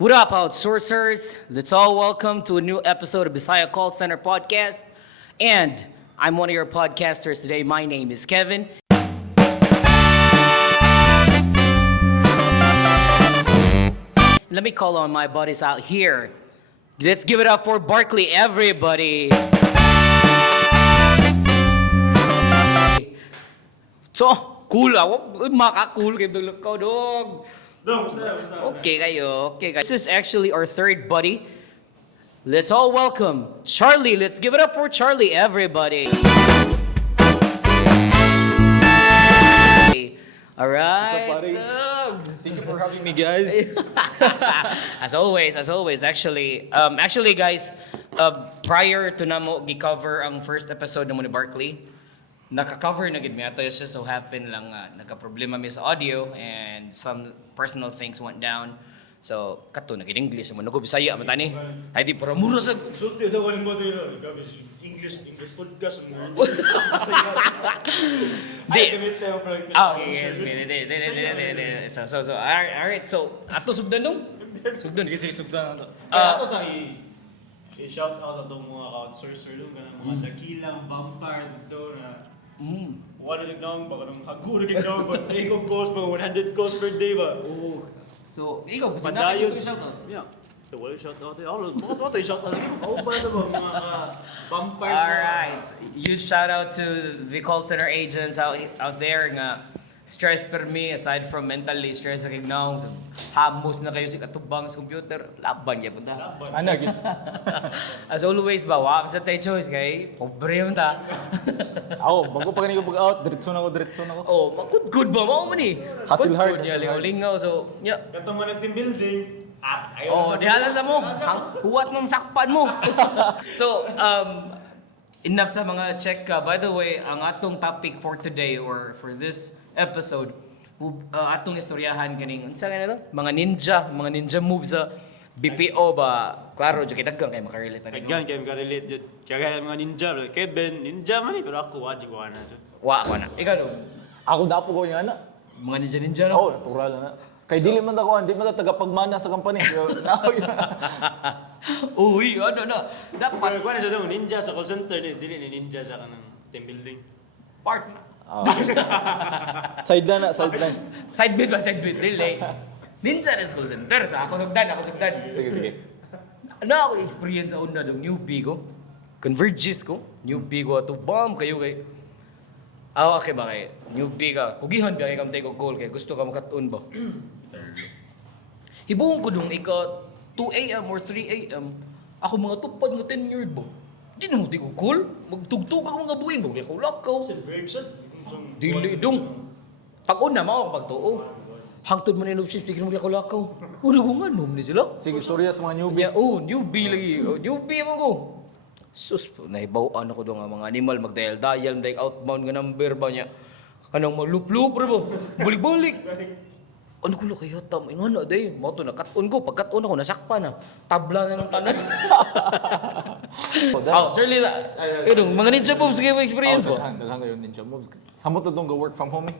What up, outsourcers? Let's all welcome to a new episode of Bisaya Call Center Podcast. And I'm one of your podcasters today. My name is Kevin. Let me call on my buddies out here. Let's give it up for Barkley, everybody. So, cool ako. Maka-cool kayo dog ko, dog. Okay kayo. Okay guys. This is actually our third buddy. Let's all welcome Charlie. Let's give it up for Charlie, everybody. All right. What's up, buddy? Thank you for having me, guys. as always. Actually, guys, prior to namo gi-cover ang first episode namo ni Barkley, naka-cover na gid mi ato. It's just so happen lang nagka-problema mi sa audio and some personal things went down. So, kato na gid English mo nugo Bisaya man tani. Ay di para mura sa Sulti daw walang mo tayo. English podcast ng Di. Ah, Okay. So, alright. So, ato sugdan dong. Sugdan. Kasi subdan na to. Kaya ako sa i-shout out atong mga outsourcer doon kanang mga dakilang vampire dito na wala nagnaong ba kanang hago nagnaong ba ikaw calls ba 100 calls per day ba. So, ikaw kasi Padayon. natin shout out. Yeah. So, wala shout out. Ano to shout out? Ako ba sa mga vampires? Alright. Huge shout out to the call center agents out there nga stress per me aside from mentally stress sa kignaw. Hamos na kayo sa katubang sa computer. Laban ya punta. Ano, gid? As always ba, wa sa tay choice kay pobre man ta. Ako, bago pa kanina ko pag-out, diretso na ako. Oh, good ba mo man ni? Hustle hard, Ya hustle hard. lingaw so nya. Katong man ng team building. Oh, dihala sa mo. Huwat mong sakpan mo. So, enough sa mga check ka. By the way, ang atong topic for today or for this episode, atong istoryahan kaning unsa nga na mga ninja moves sa BPO ba. Klaro, jud kay daghan kay makarelate ani. Again, kaya makarelate dyan. Kaya mga ninja, Kevin, ninja man eh, pero ako, wadi ko na dyan. Wa ko na. Ikaw no. Ako dapo ko yung ana. Mga ninja Oo, no. natural na. Kay dili man ako, di man ta tagapagmana sa company. Uy, ano na. Dapat Pero kung ano siya doon, ninja sa call center, dili ni ninja sa kanang team building. part. Sideline. Side bid delay. Ninja na sa call center sa ako sugdan. Sige. Ano ako experience sa una ng newbie ko? Converges ko. Newbie ko ato bomb kayo kay. Okay ba kay newbie ka? Kugihan ba kay kam take call kay gusto ka makatun ba? Hibuon ko dong ika 2 AM or 3 AM. Ako mga tupad nga 10 years ba? Di na mo take call. Magtugtog ako mga buwing. Huwag ko lakaw. Kasi brave sad. Dili dong. Pag-una mo ako pagtuo. Hangtod man yung shift, sige mo lakaw. Una ko nga, nom ni sila. Sige, istorya sa mga newbie. Newbie lagi. Newbie mo ko. Sus, nahibawaan ako doon nga mga animal, magdial-dial, like outbound nga number ba niya. Anong malup-lup rin mo. Balik-balik. Ano ko lang kaya tam? Nga na, day. Mga to, nakat-on ko. Pagkat-on ako, nasakpa na. Tabla na ng tanan. Charlie, mga ninja moves, sige mo experience ko. Daghan kayo ninja moves. Samot na itong go work from home eh.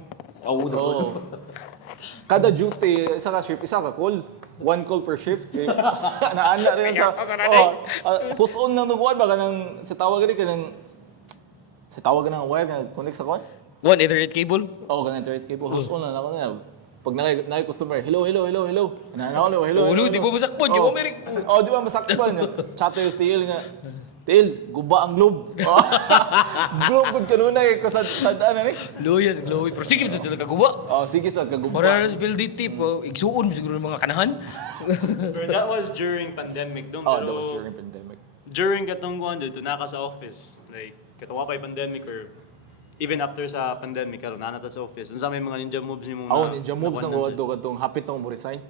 Oo. Kada duty, isa ka shift, isa ka call. 1 call per shift. Okay? Naanda rin sa... Huson lang nagkuhan ba ka ng... Sa tawag rin ka ng... Sa tawag ka ng wire na connect sa kuhan? One Ethernet cable. Oo, ka ng internet cable. Huson lang ako na. Pag naki-customer, hello. Hello. Di ba masakpon? Di ba merik? Oo, di ba masakpan? Chatter yung Tail nga. Tail, guba ang globe. Globe good kanuna eh. Sa daan na Loyas, glowy. Pero sige, ito sila kaguba. Oh, sige sa kaguba. Para na sa build tip, igsuon mo siguro ng mga kanahan. Pero that was during pandemic doon. Oh, Pero that was during pandemic. during katong kuan dito, naka sa office. Like, katawa pa yung pandemic or even after sa pandemic, karon nanata sa office. Unsa may mga ninja moves ni mo Ako, ninja moves ang wado katong hapit tong mo resign.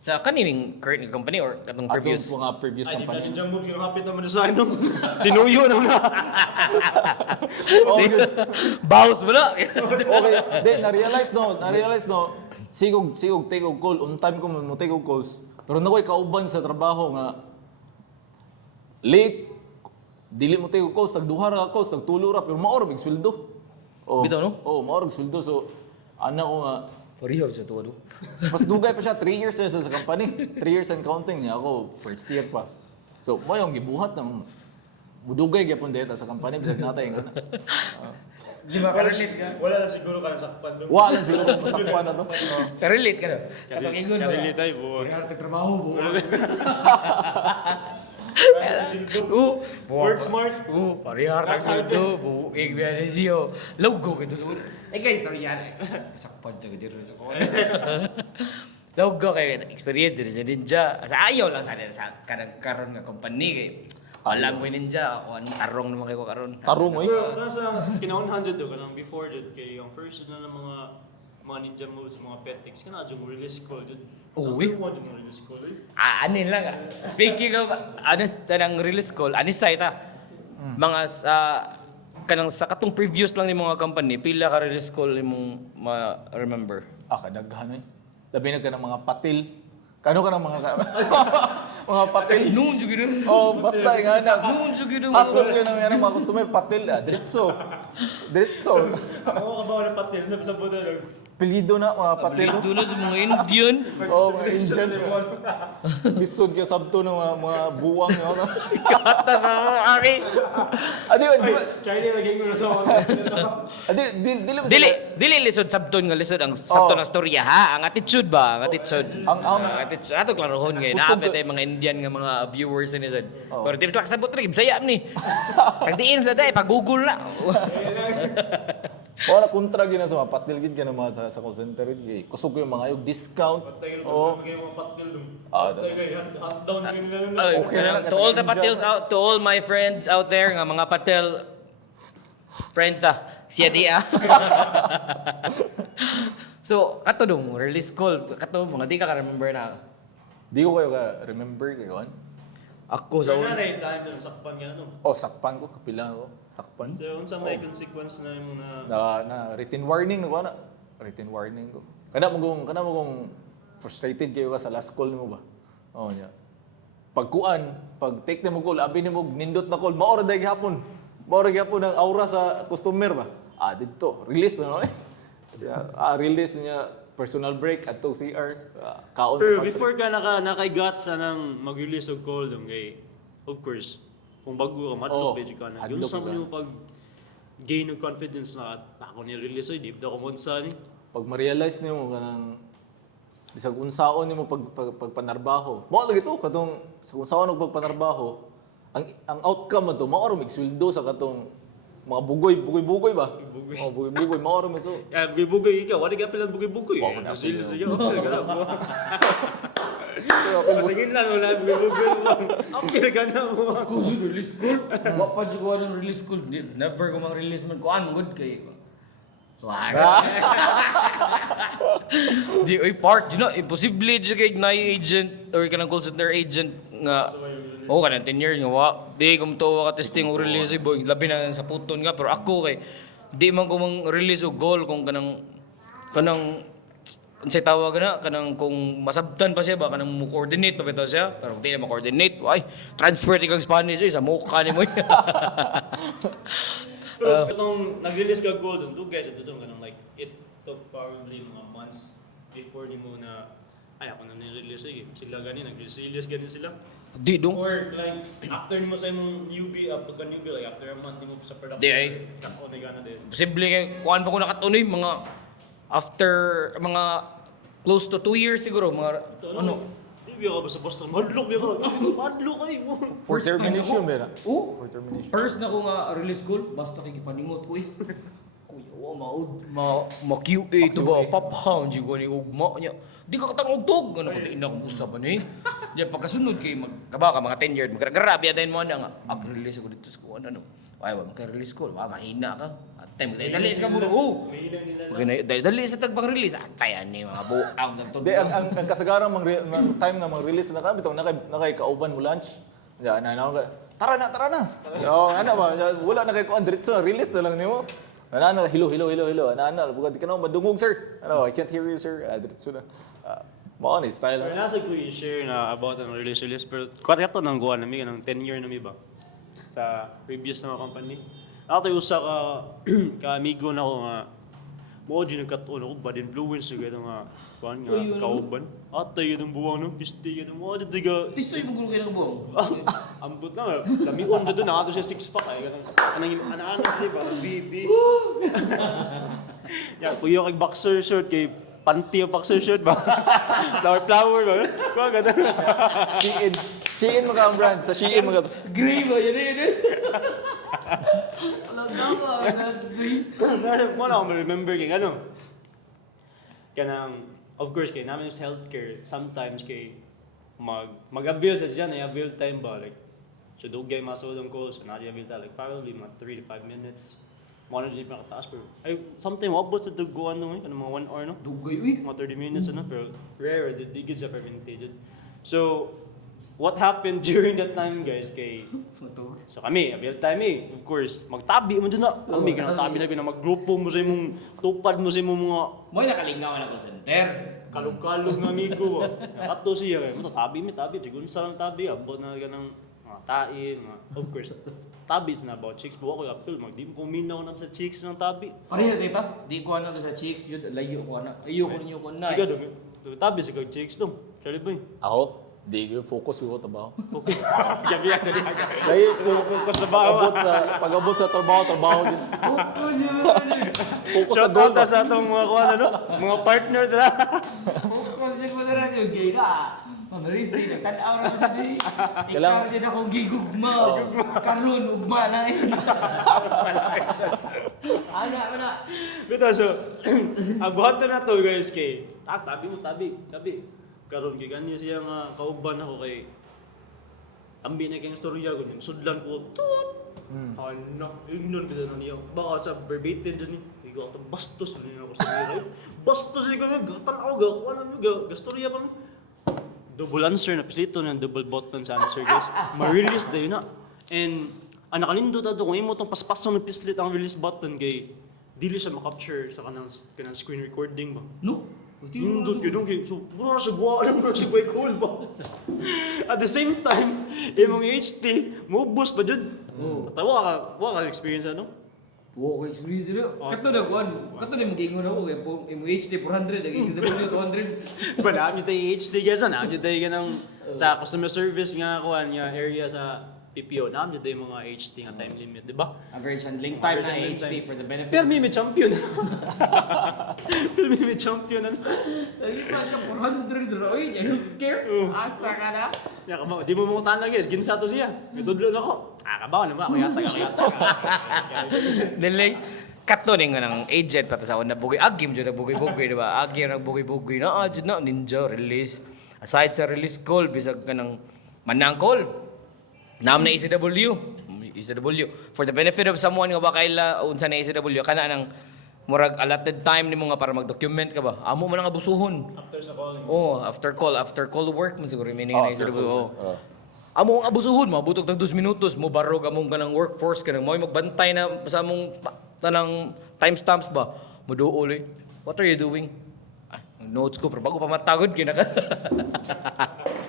Sa kanining current company or katong Atong previous? mga previous Ay, di ba company. ninja moves yung hapit naman sa akin doon. Tinuyo na na. Bawas mo na! Okay, di, na-realize no, sigog take og call, on time ko mo take og calls. Pero nakoy kauban sa trabaho nga late, dili mo take og calls, tagduha ra ka calls, tagtulo ra, pero maoro mig sweldo. Oh, Bitaw, no? Oh, maoro mig sweldo. So, ana ko nga, Parihaw sa tuwa do. Mas dugay pa siya, 3 years na sa company. 3 years and counting niya. Ako, first year pa. So, mo yung gibuhat ng mudugay gyapon dito sa company bisag natay nga. Di ba ka-relate ka? Wala lang siguro ka nasakpan doon. Wa lang siguro masakwan na to. Ka-relate ka na? Katong ingon ba? Karili tayo, buwan. trabaho po. Work smart. Parihar na sweldo, buig biya ni Gio. Logo ka doon. Guys, story yan. Masakpan sa gadir sa ko. Logo kay experience din sa ninja. Sa ayaw lang sana sa kanang karon nga company kay wala mo ninja ako anong tarong naman kay ko karon. Tarong oy. Pero nasa kinaunahan dyan doon, kanang before dyan, kay yung first na ng mga ninja moves, mga pet tics, kana dyan release call dyan. Uy. Ano dyan release call, eh? Anin lang. Speaking of anis tanang release call, anis site mga sa kanang sa katong previews lang ni mga company, pila ka release call imong ma-remember? Kadaghan eh. Labi na ka ng mga patil. Kano ka ng mga mga patil? Noon jud gid. Oh, basta nga na. Noon jud gid. Asol ka ng mga customer patil diretso. Diretso. Ako ka ba na patil sa buta lang? Pilido na mga patil. Doon na sa mga Indian. Oh, mga Indian. Bisod ka sabto ng mga buwang. Kata sa mga ari. Adi, di ba? China lagay ko na ito. Adi, dili ba Dili lisod sabton nga lisod ang sabton ng storya ha. Ang attitude ba? Ang attitude. Ang Attitude ato klarohon ngay Kusog naapit ka- ay mga Indian nga mga viewers ni sad. Oo. Pero dili sa sabot rin bisaya ni. Sagdiin sa day pag Google na. wala kontra gina sa mga patil gid ka na mga sa call center gid. Kusog ko yung mga yung discount. Oo. Oh. Magay mga patil doon. Ah, Hot down ko nila nun. Okay na lang, To all the Ninja. patils out, to all my friends out there nga mga patil friends ta. Siya di ah. So, kato dong, release call. Kato, mga di ka remember na. Di ko kayo ka remember kayo. Ako sa So, na time doon, sakpan ka na doon. Oh, sakpan ko kapila ko. Sakpan. So, unsa may consequence na yung na... Na written warning ko na. Written warning ko. Kana mo kung frustrated kayo ka sa last call mo ba? Oh, nya. Pagkuan, pag take na mo call, abi ni mo nindot na call, maora day gihapon. Maora gihapon ang aura sa customer ba? Dito, release na no eh. Release niya personal break at to CR. Kaon sa Pero pantry. before ka naka-got sa nang mag-release og call doon kay, of course, kung bago ka, madlock medyo ka na. Yung hadlok sa ka. mo pag gain of confidence na ako ni-release ay deep daw ko sa ni. Pag ma-realize nimo kanang bisag unsaon nimo pagpanarbaho. Mao lagi to katong sa unsaon og pagpanarbaho, ang outcome mo to mao ra migsweldo sa katong mga bugoy ba? Bugoy. Oh, bugoy mao ra mi so. Ya, bugay-bugay ikaw. Wala ka pilang bugay-bugay. Wala ka Sila pilang- siya. Wala ka na. Tingin lang, wala bugay-bugay mo. Ang pinagana mo. Ako release call. Wa pa jud ko ng release call. Never ko mang release man ko an good kay. Wag. Di oy part, you know, imposible jud kay na agent or kanang call center agent nga kanang 10 years nga wa di ko to ka testing og release boy labi na sa puton nga pero ako kay di man ko mang release og goal kung kanang unsay tawag na kanang kung masabtan pa siya ba kanang mo coordinate pa bitaw siya pero kung di na ma-coordinate ay transfer ti kag Spanish sa mukha ni mo. Pero itong nag-release ka gold doon, do get it doon ganun like it took probably mga months before ni mo na ay ako na nirelease eh. Sila gani nag-release gani sila. Di dong. Or like after ni mo sa imong UB up ka UB like after a month ni mo sa production. Di ay. Ako na gana din. Posible kay kuan pa ko nakatunoy mga after mga close to 2 years siguro mga ano. Di ba ka ba sa Boston? Madlock ba ka? Madlock ay mo. For termination ba na? Oh, For termination. first na ko nga release goal basta kay gipaningot ko eh. Kuya, ma QA to ba pop hound jigo ni ugma nya. Di ka katang ugtog ano ko ina ko usaban eh. Di pagkasunod kay magkaba ka mga 10 years maggrabe dayon mo na nga ag-release ako dito sa kuan ano. Ay wa maka-release ko, mahina ka. At time dali ka mo. Oh. Dali sa tagbang release atayan ni mga buang nagtod. Di ang kasagaran mang time nga mang release na ka bitaw nakay kauban mo lunch. Ya na tara na. Yo ana ba wala na kay kuan diretso release na lang nimo. Ana hello. Ana bugad di ka na madungog sir. Ano I can't hear you sir. Diretso na. Mao ni style. Pero nasa ko i-share na about ang release pero kwareto nang guwan nami kanang 10 year nami ba sa previous na mga company. Ako tayo usa ka ka amigo na ko nga Mo di nagkatuon ako bad influence gaya nga kuan nga kauban. Atay yun ang buwang no, pisti yun mo di tiga. Tistoy mo gulo kayo ng buong. Ambot na, lamion na doon, nakato siya 6 pack ay kanang anak-anak siya, parang BB. Yan, kuya kay boxer shirt, kay panty ang boxer shirt ba? Flower ba? Kuha ganda. Shein mo ka ang brand. Sa Shein mo ka. Gray ba? Yan yun. Alam na gray. Mo na ako remember kay ano. Kanang, of course, kay namin sa healthcare, sometimes kay mag-avail sa dyan, ay avail time ba? Like, so dugay masod ang calls, so na-avail time, like probably mga 3 to 5 minutes. Mga na dyan pinakataas, pero ay, sometimes wabot sa duguan nung ano, mga 1 hour, no? Dugay, uy. Mga 30 minutes, ano? Pero rare, di good sa permitted. So, what happened during that time, guys, kay... So kami, avail time of course, magtabi mo dun na. Kami, tabi na maggrupo mo sa imong, tupad mo sa imong mga Mo'y nakalingaw na call center. kalog-kalog ng amigo. Nakato siya kay mo tabi, siguro sa lang tabi, abot na ka ng mga tain, mga, of course. Tabis na about chicks, buwa ko apil, di mo kuminaw na sa chicks ng tabi. Ano yun, tita? Di ko ano sa chicks, yun, layo ko na. Layo ko ninyo ko na. Ikaw dami, tabi sa chicks dong. Shali ba Ako? Di ko focus ko trabaho. Okay. Gabi yan, dali ka. Kaya Focus sa bawa. pag-abot sa trabaho din. Focus sa Shout goal out sa atong mga kuwan, ano? Mga partner dala. Focus siya ko na rin yung gay na. Mamarisi, nagtanaw na rin din. Ikaw Kailangan- dyan akong gigugma. Karun, ugma na eh. Ana. Bito, so, ang buhat na to guys kay, tabi. Karon kay ganyan siya nga kauban ako kay ambi na kayong storya ko, sudlan ko, tut! Ano, ignon kita na niya. Baka sa verbatim dyan ni, ikaw ito, bastos na niya ako sa niya. Bastos niya kami, gatan ako, ano nyo, gastorya pa mo. Double answer na pilito ng double button sa answer guys. Ma-release dayo na. And, ang nakalindot ato, kung imo itong paspason ng pislit ang release button kay, dili siya makapture sa kanang screen recording ba. No? Indot yun kay so bro sa buwa alam bro si Boy Cool ba. At the same time, imong HT mo boost pa jud. Tawa ka experience ano? Oo, ko experience nila. Kato na kuan. Kato na mag-ingon ako. Yung HD 400, yung ACW 200. Ba na tayo HT guys na tayo ka ng sa customer service nga kuan nga area sa PPO na tayo mga HT nga time limit, di ba? Average handling time na Average handling HD time. for the benefit. Pero may champion. Pero may champion ano? Lagi pa ka 400 Roy, healthcare. Asa ka na? Ya kamo, di mo mo tanan guys, ginsa to siya. May tudlo na ko. Kabaw naman ako yata. Delay. Kato ning ng agent pata sa una bugoy agim jud bugoy-bugoy di ba? Agim ng bugoy-bugoy na jud na ninja release. Aside sa release call bisag kanang manang call. Nam na ECW. For the benefit of someone nga ba kaila unsa na ECW kana nang murag allotted time nimo nga para mag-document ka ba? Amo man nga abusuhon. After sa call. Oh, after call work mo siguro meaning na After ECW. call. Oh. Amo ang abusuhon mo butog tag 2 minutos mo barog among kanang workforce kanang mo'y magbantay na sa among tanang timestamps ba. Muduol eh. What are you doing? Notes ko pero bago pa matagod kinaka.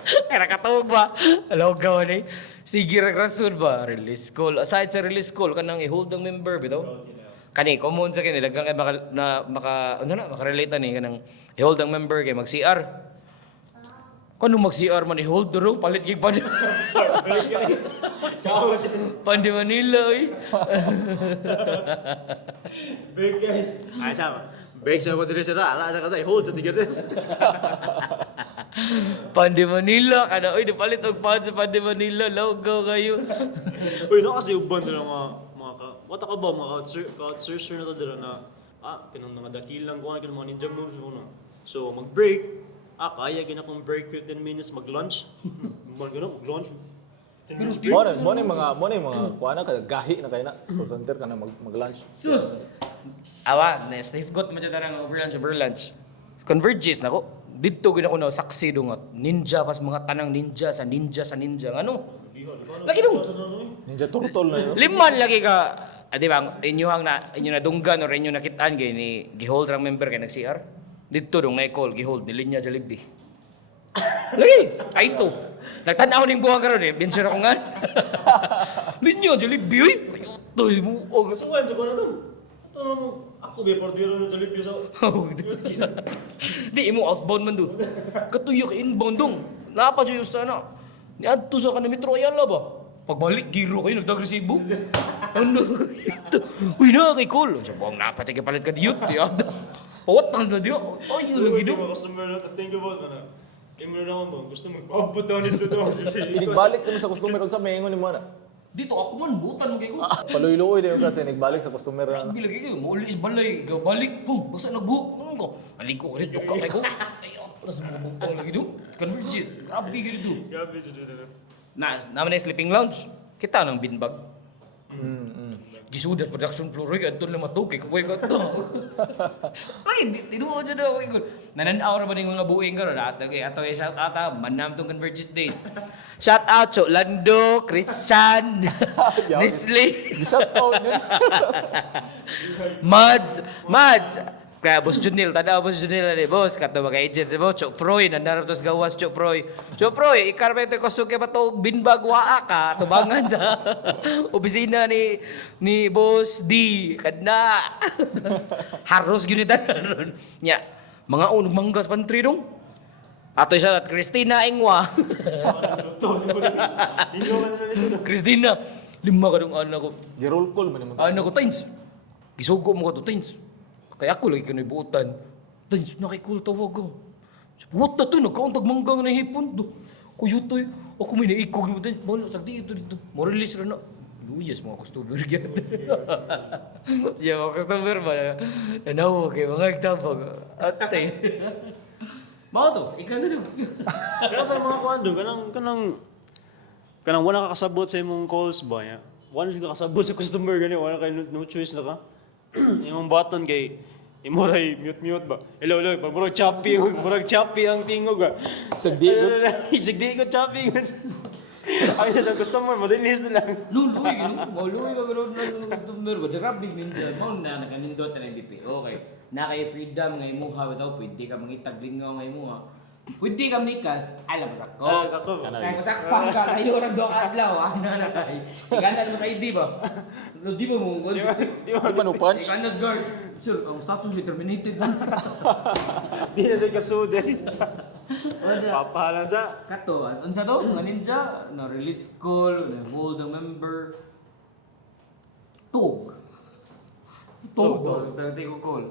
Kaya nakatawag ba? Hello, gawa ni. Sige, rason ba? Release call. Aside sa release call, kanang i-hold ng member, bitaw? Kani, common sa kanya, lagang kay makarelate na ni, kanang i-hold ng member kay mag-CR. Kung mag-CR man, i-hold durong, palit gig pa Pandi Manila, eh. Break guys. Ay sama. Break sa mo dire sira, ala sa kata hold sa tiger. Pandi Manila, kada, oy, di palit og pad sa Pandi Manila, logo kayo. Uy, no kasi uban na mga wata ka ba mga outsourcer na to dira na kanang mga dakilang ko kanang mga ninja moves ko no. So mag-break, kaya gina kong break 15 minutes mag-lunch. Mag-lunch. Mo na yung mga kuha na gahi na kayo na sa call center ka na mag-lunch. Sus! Awa, nisgot mo dyan tarang overlunch. Converges na ko. Dito gina ko na saksi dungot. Ninja pas mga tanang ninja. Ano? Lagi dong. Ninja Turtle na yun. Liman lagi ka. Di ba, inyo na dunggan or inyo nakitaan kay ni gihold rang member kay nag-CR. Dito dong na-call, gihold, ni Linya Jollibee. Lagi, ay to. Nagtanaw ning buwang karon eh, bensyon ako nga. Linya Jollibee, uy. Toy mo. Suwan sa ko na to. Ito Ako may portiro ng Jalipio sa... Di imo outbound man do. Katuyo ka inbound dong. Napa siya sana. Ni adto sa kanang Metro Ayala ba? Pagbalik giro kayo nagdagresibo. Ano ito? Uy na kay Col. Sa buong napatay ka palit ka diyot. Pawat na diyo. Ay, lagi do. Mga customer na think about na. Imo na naman ba? Gusto magpaabot daw nito daw. Inigbalik naman sa customer unsa may ingon nimo na. Dito ako man butan mo kay ko. Paluy-luoy din kasi nigbalik sa customer. Grabe lagi kayo. Maulis balay. Gabalik po. Basta nagbuhok. Ano ko? Aliko ka dito ka kay ko. Ay, tapos bubukong lagi do. Converges. Grabe ganito. Gabi dito. Naman na sleeping lounge. Kita ng binbag. Gisudat production floor ay adto lang matuki kapoy ka to. Ay, tinuod jud ako ikon. Nananaw ra ba ning mga buing karon ato kay ato shout out manam tong Converges Days. Shout out to Lando, Christian, Nestle, Shout out yun. Mads. Kaya Boss Junil, tanda Boss Junil ni Boss, kato mga agent mo, Chok Proy, nandarap tos gawas Chok Proy. Chok Proy, ikarpete ko suke pa to binbag waa ka, tubangan sa opisina ni Boss D. Kadna. Haros gyud ta ron. Nya, mga unog manggas pantri dong. Ato siya at Christina Ingwa. Christina, lima ka dong anak ko. Girol call man mo. Anak ko, Tins. Gisugo mo ka to, Tins. Kaya ako lagi kano'y buutan. Tins, nakikul tawag ko. What na to? Nagkauntag manggang na hipon. Kuya to ako may naikog mo, Tins. Bala, sagdi ito dito. Moralis rin na. Luyas mga customer gyud. Yeah, mga customer ba? Nanawa kay mga agtabag. Atay. Mao to, ikaw sa dito. Kaya sa mga kuan do, kanang wala ka kasabot sa imong calls ba ya. Wala ka kasabot sa customer gani, wala kay no choice na ka. Imong button kay imoray mute ba. Hello, murag choppy ang tingog ba. Sagdi ko. Sagdi ko choppy. Ay na customer malinis na lang. Luloy, maluloy ka gano'n ng customer ba? Darabig ninja, mo na nakanindot na BPO. Okay, na kay freedom ngay muha bitaw, pwede ka mangitag lingaw ngay muha. Pwede ka mikas, alam mo sakko. Sakto. Kaya masakpan ka, kayo rin doon adlaw, ano na kay. Iganda mo sa ID ba? No, di ba mo? Di ba no punch? Iganda's guard. Sir, ang status ay terminated na. Di na rin kasuday. Papahalan sa. Kato, as unsa to? Mga ninja, na-release call, na-hold ang member. Tug. Tug. Dati ko call.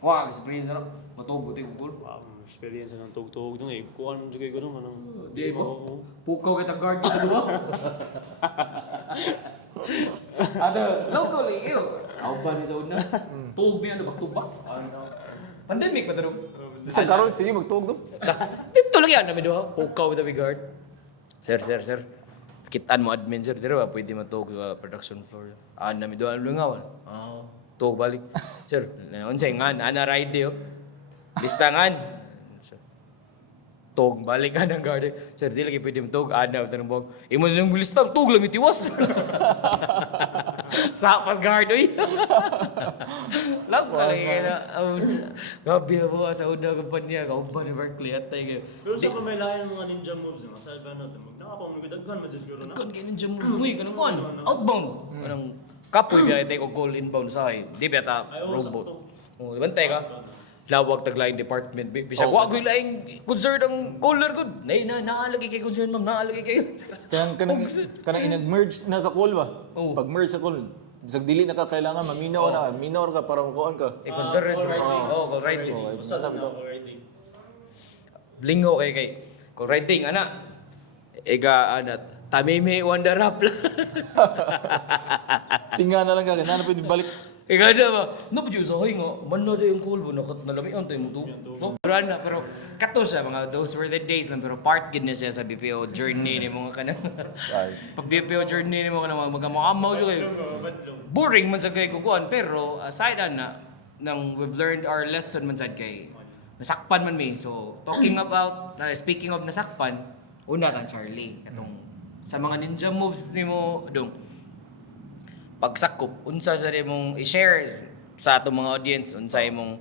Wah, experience na. Matog, buti ko call. Experience ng tug-tug dong eh. Kuan mo juga ganun anong. Di ba? Pukaw kita guard ko, di ba? Ada, local eh, iyo. Ako ba ni sa una? Tug niya, lubak-tubak. Pandemic ba ito? Bisag karon sige magtuog do. Dito lang yan namin doon. Pukaw with the guard. Sir. Kitaan mo admin sir. Dito ba pwede matog sa production floor. Namin doon ang lungawan. Tog balik. Sir, unsay nga, ana ride yo. Listangan. Tog balik ka ng guard. Sir, di lagi pwede matog. Ana, tanong bang, imo na yung listang, tog lang itiwas. Sapas guard, uy. Lag ka lagi kayo na. Gabi mo sa una kumpanya, kauban ni Berkeley at tayo kayo. Pero sa pamailayan ng mga ninja moves, masal ba natin? Magdakapang magdaghan, masiguro na. Kan kinin dyan mo, uy, kanang kuhan, outbound. Kanang kapoy kaya tayo ko call inbound sa akin. Di ba ta robot? Oh, bantay ka. Lawag taglaing department. Bisag wa ko'y laing concern ang caller ko. Naalagi kay concern ma'am, naalagi kayo. Kanang inag-merge na sa call ba? Oo. Pag merge sa call, bisag dili na ka kailangan maminaw na, minor ka para makuan ka. Concern sa call writing. Basta sabi na ako writing. Lingo kay call writing, ana. Ega, ana, tamimi wandarap lang. Tinga na lang ka, na pwede balik. Ika na ba? Napudyo sa hoy nga, man na yung cool ba, nalamian tayo mo to. Sobrang na, pero kato siya, mga those were the days lang, pero part gid na siya sa BPO journey ni mga kanang. Pag BPO journey ni mga kanang mag-amaw siya kayo. Boring man sa kayo kukuhan, pero aside na, nang we've learned our lesson man sad kay, nasakpan man mi. So, talking about, speaking of nasakpan, una kan Charlie, katong sa mga ninja moves ni mo, dong, pagsakop, unsa sa mong i-share sa atong mga audience, unsa imong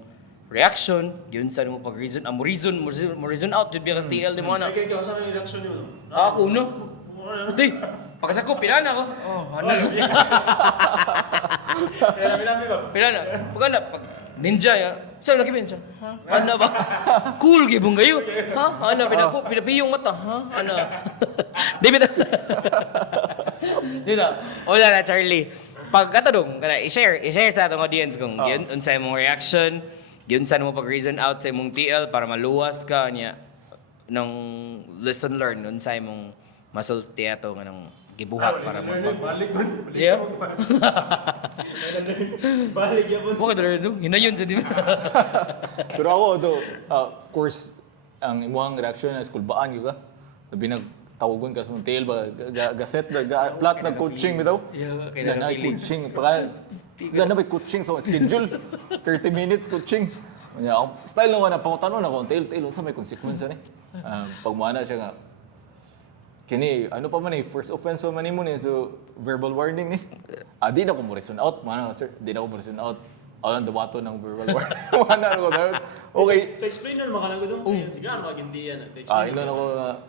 reaction, yun sa mo pag-reason, mo reason out, jud biya ka TL di mo na. Kaya kaya saan yung reaction niyo? Ako no. Di, pagsakop, pinana ko. Oh, ano. Lami ba? Pila na, pag ninja ya. Saan lagi siya? Ha? Ano ba? Cool gibong gayo. Ha? Ano pinapiyong mata, ha? Ano? Di bita. Di na. Wala na Charlie. Pag katanong, i-share sa atong audience kung yun unsay imong reaction, yun sa mo pag reason out sa imong TL para maluwas ka niya ng lesson learned unsay imong masulti ato nga ng gibuhat para mo pag Balik ko. Yeah. Balik yapon. Mo ka dala do. Hinayon sa di. Pero ako, do, of course, ang imuhang reaction na school, baan yun ka? Labi nagtawagon ka sa mong tail ba? Gaset, plat na coaching bitaw? Yeah, okay, Gana ay feelings. coaching. Gana may coaching sa schedule. 30 minutes coaching. Kanya, ang style naman na pangutanon ako, tail, unsa may consequence ni? Pagmana siya nga, kini, ano pa man first offense pa man mo ni, so verbal warning ni. Di na ko mo reason out, mana sir, di na ko mo reason out. Alam, dawato ng verbal warning. Mana ko daw. Okay. Explain na naman ka lang doon. Hindi ka naman magindihan. Ino na ko nga,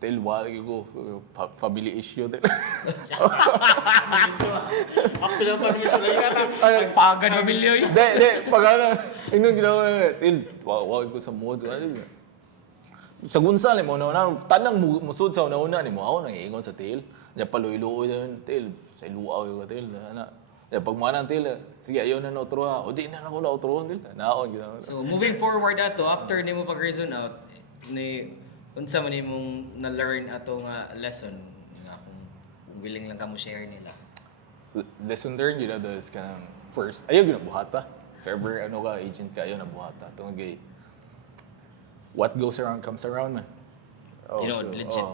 tail, wala ko, family issue. Ako lang pa naman siya lang. Pagpagan pamilya yun. Di, pag ano, inon ginawa nga, tail, wag ko sa mood. Sa gunsal mo na tanang musud sa una ni mo ako nang iingon sa tail. Ya paluy-luoy na tail. Sa luaw yung tail na. Ya pag mana tail, sige ayo na outro ha. O di na ako na outro tail. Naon ginawa. So moving forward ato after nimo pag reason out ni unsa man imong na-learn ato nga lesson nga kung willing lang ka mo share nila. Lesson learned yun na is kanang first. Ayaw ginabuhat pa. If ever ano ka, agent ka, ayaw nabuhat pa. Tungod kay what goes around comes around man. You know, legit.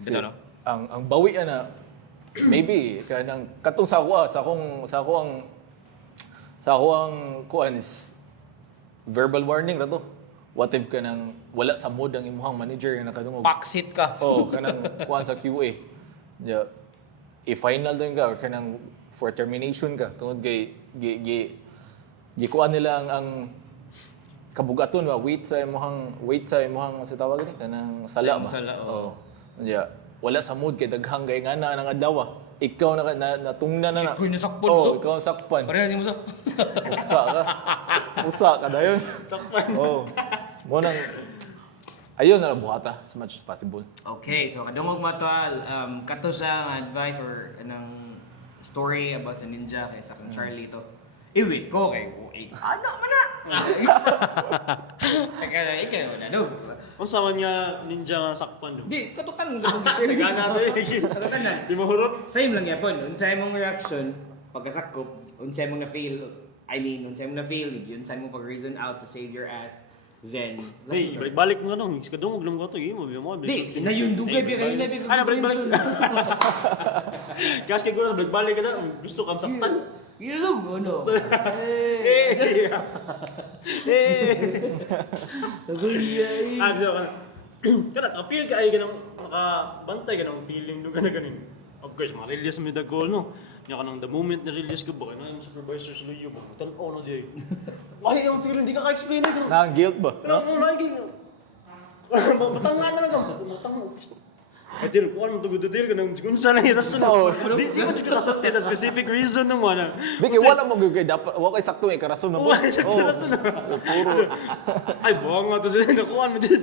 Bitaw, no? Ang bawi na maybe kanang katong sa ako ang kuan is verbal warning ra to. What if kanang wala sa mood ang imuhang manager nga nakadungog. Paksit ka. Kanang kuan sa QA. Yeah. I-final din ka or kanang for termination ka tungod kay kuan nila ang kabugaton ba wait sa imong sa tawag ni kanang sala ba. Sala, Oo. Yeah. Wala sa mood kay daghang gay nga na nang adlaw. Ikaw natungnan na. Ikaw yung nasakpan, Oo, so. ikaw ang sakpan. Pareha mo sa. Usa ka dayon. Sakpan. Oo. Mo nang ayun na lang buhata as much as possible. Okay, so kadungog mo to kato sa advice or anang story about sa ninja kay sa kang Charlie to. Iwit ko kay ano man na. Ikaw na dog. Unsa man nga ninja nga sakpan do? Di katutan gabog share. Nagana to eh. Katutan na. Di mo hurot. Same lang yapon. Unsay imong reaction pagkasakop, unsay imong na-feel, unsay imong na-feel, unsay imong pag-reason out to save your ass, then Hey, balik-balik mo ganun. Kadungog lang ko to, mo mo. Di, hinayon dugay bi kay na bi. Ano balik-balik? Gas kay guro balik-balik ka na. Gusto kam saktan. Yun ano? Eh. Aguliyay. Ah, bisa ka na. Kana ka feel ka ay ganang nakabantay ganang feeling do kana ganing. Of course, ma-release mo the goal no. Nya kanang the moment na release ko ba kana yung supervisor sa luyo ba. Tan-o na di. Why yung feeling di ka ka-explain ko. Na guilt ba? Ano mo lagi? Matangan na lang ka. Matang. Ay, dil, kung ano tugod-dil ka nang kung saan ang rason. Di mo chika rason sa specific reason nung wala. Di kay wala mo gyud dapat wa kay sakto karason mo. Wala siya rason. Puro. Ay, buwang nga to sila. Nakuhaan mo dyan.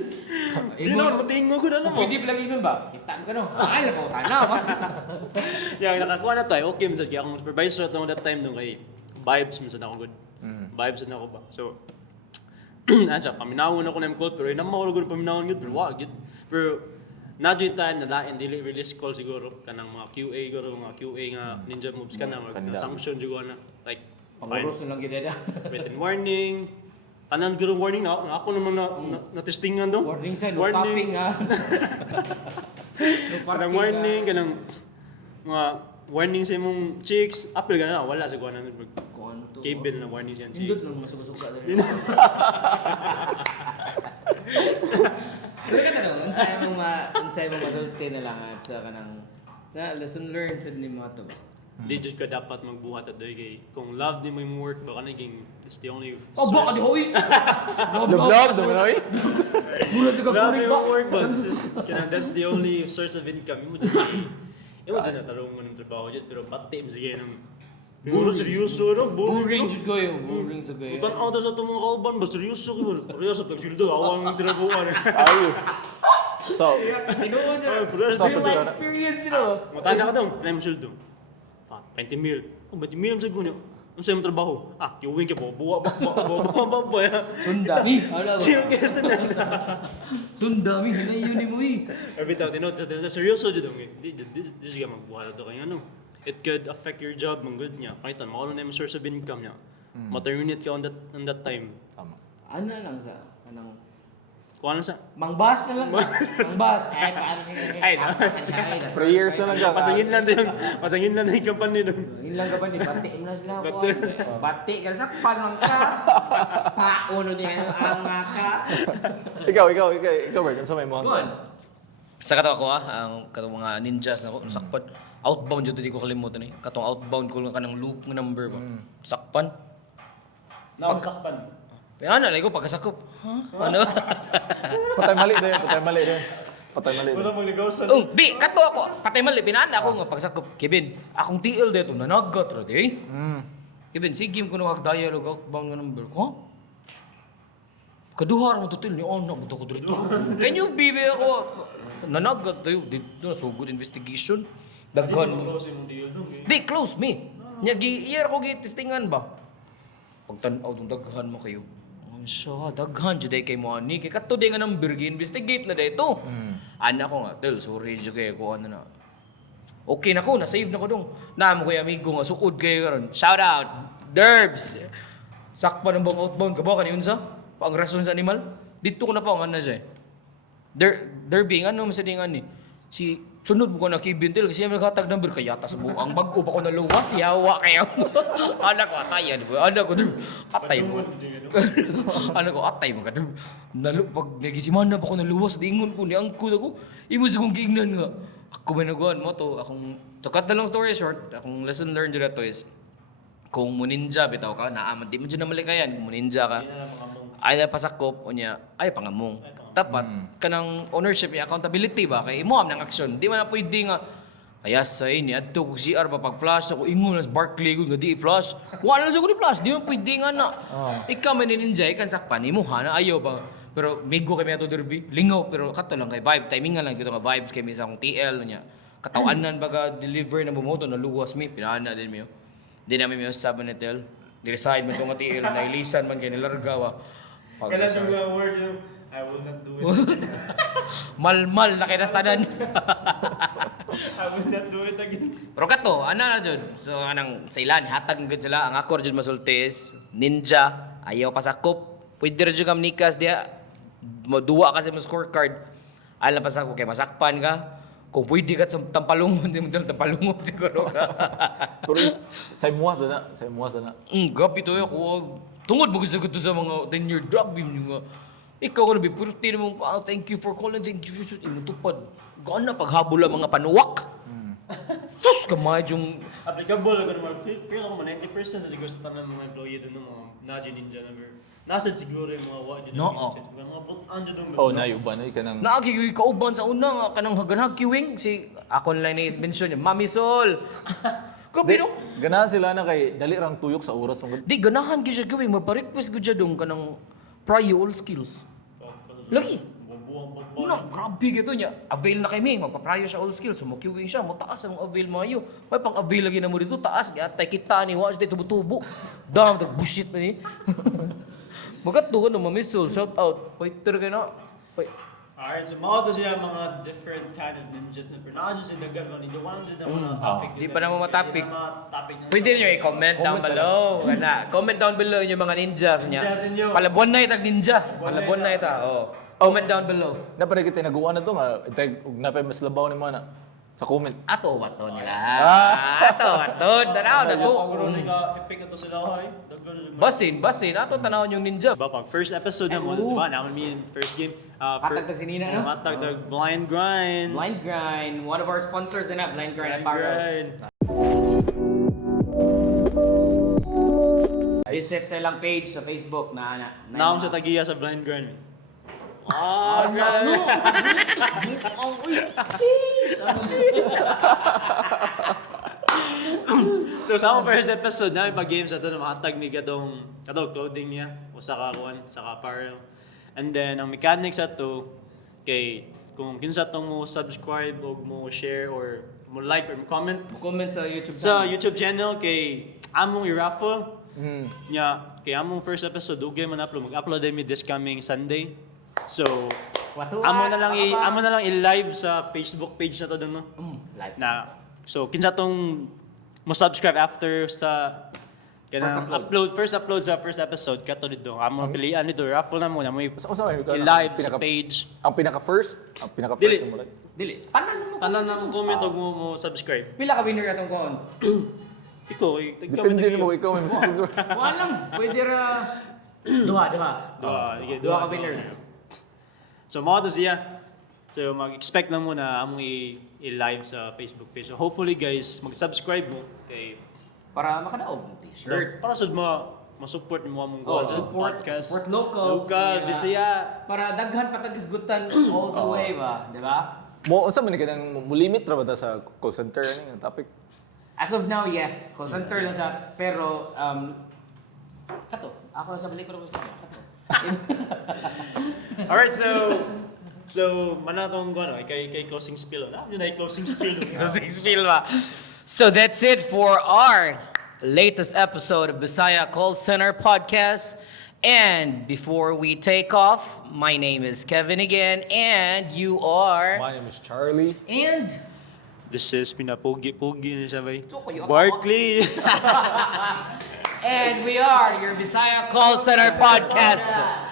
Di naman, matingo ko na lang mo. Pwede pala yun ba? Kitaan ka no? Ay, lang ko tanaw ba? Yang nakakuha na tayo, okay, masad kaya akong supervisor at that time nung kay vibes, masad ako good. Vibes na ako ba. So, ano paminawon ako na yung call, pero inamaw ko paminawon yun, pero wag yun. Pero, nadyo yung time na lain, dili release call siguro, kanang mga QA, mga QA nga ninja moves ka na, mga sanction siguro na, like, fine. Panguros lang gid da. Written warning, tanan guro warning na ako naman na testingan do. Warning sa no tapping ha. Kanang warning kanang mga warning sa imong chicks, apil ka na wala sa kuan Konto. cable na warning siya Indot chicks. lang masuka dali. Pero ka tanong, unsay mo masulti na lang at sa kanang sa lesson learned sa ni mga to ba? Di jud ka dapat magbuhat at kay kung love di mo yung work baka naging it's the only Oh, baka di hoy. Love naman oy. Mura sa love kapulit yung ba? work but that's the only source of income mo dyan na tarong mo ng trabaho dyan pero batim sige nang Puro seryoso no, Boring jud kayo, boring sa kayo. Utan out sa itong mga kauban, ba seryoso ko. Parehas sa tagsildo, awang tinabuan. Ayo. So, Tinuod Ay, parehas So, din. so, so, experience you know. Matanda ka daw, pala mo sildo. 20 mil. 20 mil sa gunyo. Ano sa'yo mong trabaho? Kiwing ka po. Buwa ba ya. Sundami, ano ba? Chill ka ito na. Sundami, hinayon ni mo eh. Every time, tinod sa seryoso dyan. Di siya magbuhat ito kaya ano. It could affect your job, mong good niya. Kahit ano na yung source of income niya. Ma-terminate ka on that time. tama. Ano lang sa, anong, Kung ano sa... mangbas na lang. Mangbas. Ay, paano siya? Ay, no. Prayers na lang ka. Masangin lang na yung company doon. Yun lang ka ba ni Bati na sila ko. Bati na sila. Bati ka sa panang ka. Pauno niya ang ka. Ikaw, Bert, ano sa may mga? Kuan. Sa katawa ko ang katong mga ninjas na ko, sakpan. Outbound jud di ko kalimutan eh. Katong outbound ko lang kanang loop nga number ba. Sakpan. Nakasakpan. Pero ano, ko pagkasakop. Ano? Patay mali din. Wala mong ligaw sa... Oh, bi, kato ako. Patay mali, pinanda ako nga pagsakop. Kevin, akong TL dito, nanagat ra di. Kevin, sige ko na dialogue outbound nga number ko. Kaduha ra mo tutil ni on na ko diretso. Can you bibi ako? Nanagat tayo dito na so good investigation. Daghan mo. Di close me. Nya gi-year ko gi-testingan ba. Pagtan-aw tong daghan mo kayo. Siya, daghan jud kay mo ani kay kadto di nga number gi-investigate na dito. Ana ko nga, tel sorry jud kay ko ano na. Okay na ko, na-save na ko dong. Namo ko yung amigo nga suod kayo karon. Shout out, Derbs. Sakpa ng bang outbound ka ba kaniun sa? Pang rason sa animal. Dito ko na pa ang ano siya. Derby, ano masadingan ni? Si sunod mo ko na kibintil kasi may nakatag number kaya tas mo ang bago pa ko naluwas yawa kaya mo. Anak ko atay ano ba? Anak ko atay mo. Anak ko atay mo kada. Pag nagisimohan na pa ko naluwas dingon ko ni angkol ako. Imo sa kong giingnan nga. Ako ba nagawan mo to? To cut the long story short, akong lesson learned dito to is kung mo ninja bitaw ka, naamad di mo dyan na malikayan, kung mo ninja ka, ay na pasakop, o niya, ay pangamong. Tapat, kanang ownership, accountability ba, kay imo am ng aksyon. Di man na pwede nga, kaya sa ini, adto ko CR ba pag-flash, ako ingon, nas Barkley ko, nga di i-flash. Wala na sa ko di-flash, di man pwede nga na. Ikaw man ninja, ikan sakpan, imo ha, na ayaw ba. Pero migo kami ato derby, lingaw, pero kato lang kay vibe, timingan lang dito nga vibes kay misa akong TL niya. Katawanan baga deliver na bumoto, naluwas mi, pinana din mi. Di namin may usaban ni TL. Di-reside man itong nga TL, nailisan man kay nilargawa. Kailan sa mga word yung, I will not do it. Mal-mal na kinastadan. I will not do it again. Pero kato, ano na dyan? So, anang sa ilan, hatag gud sila. Ang ako dyan masultis, ninja, ayaw pasakop. Pwede rin dyan kam nikas diya. Duwa kasi mo scorecard. Alam pasakop kay masakpan ka. Kung pwede ka sa tampalungon, di mo dyan tampalungon siguro ka. Pero sa imuwas na. Grabe to ako. Tungod mo gusto sa mga 10-year drop yun nga. Ikaw ka na bipurti na mong, thank you for calling, thank you for shooting. Tupad. Gaan na paghabol ang mga panuwak. Sus, kamay yung... Applicable ako naman. Feel ako man, 90% sa siguro sa tanang mga employee doon ng mga Naji Ninja number. Nasa siguro yung mga wa dyan. No, Mga butan dyan doon. Oh, nayo ba na kanang Naakiyoy kauban sa una nga, kanang haganhag kiwing. Si, ako lang na mention niya, Mami Sol. Grabe no? ganahan sila na kay dali rang tuyok sa oras ng Di, ganahan ko siya gawin. Magpa-request ko dyan doon kanang prior all skills. Lagi. No, grabe gito niya. Avail na kami, magpa-prior siya all skills. So, makiwing siya, mataas ang avail mayo. May pang-avail lagi na mo dito, taas. Atay kita ni, watch day, tubo-tubo. Damn, bullshit na ni. Magato ka no, Mami Sol, shout out. Fighter ka na. Alright, so mga to siya mga different kind of ninjas na pero nakadyo sila gano'n. Hindi ko dyan ang mga topic. Di pa naman matapik. Topic na Pwede nyo i-comment down below. Comment down below yung mga ninjas niya. Ninjas ninyo. Palabuan na itag ninja. Palabuan na ita. Oh. Comment down below. Napare kita nagawa na to nga itay ug napay mas labaw ni mana sa comment. Ato wato nila. Ato wato. Tanaw na to. Pag-guro na epic na to sila ay. Basin. Ato tanawon yung ninja. Ba pag first episode na mo, di ba? Naman mi first game. Patagtag si Nina, no? Matagtag Blind Grind. Blind Grind, one of our sponsors din na, Blind Grind Apparel. Visit sa ilang page sa Facebook na Naong sa tagiya sa Blind Grind. Ah, Oh, uy! Jeez! So sa akong first episode namin pag-game sa ito, makatag mi katong clothing niya, o saka kuan, saka apparel. And then, ang mechanics sa ito, kay kung kinsa tong mo subscribe o mo share or mo like or mo comment Comment sa YouTube sa YouTube channel kay among i-raffle nya kay among first episode dugay man upload mag-upload mi this coming Sunday. So amo na lang i-live sa Facebook page na to dun no. Live. Na so kinsa tong mo subscribe after sa kanang first upload sa first episode kato dito among pilian dito raffle na mo na mo i-live sa page. Ang pinaka-first Dili. mo like. Dili. Tanan mo. Tanan na mo comment o mo subscribe. Pila ka winner atong kon? Ikaw, Depende mo ikaw ang sponsor. Walang. Pwede ra. Duha. Duha ka winners. So, mga to siya. So, mag-expect na muna among i-live sa Facebook page. So, hopefully guys, mag-subscribe mo kay Para makadaog ng t-shirt. para sa ma-support mo among podcast. Support local. Local, Bisaya. Para daghan patagisgutan all the way ba, di ba? Mo unsa man ka nang limit ra ba ta sa call center ani nga topic? As of now, yeah. Call center lang siya. Pero, kato. Ako sa balik ko na kato. Alright, so mana tong ano, kay closing spill na. Yun ay closing spill. So that's it for our latest episode of Bisaya Call Center Podcast. And before we take off, my name is Kevin again, and you are... My name is Charlie. And, This is pinapugi-pugi ni siya bay. Chokoy, Barkley. and we are your Bisaya Call Center Podcast.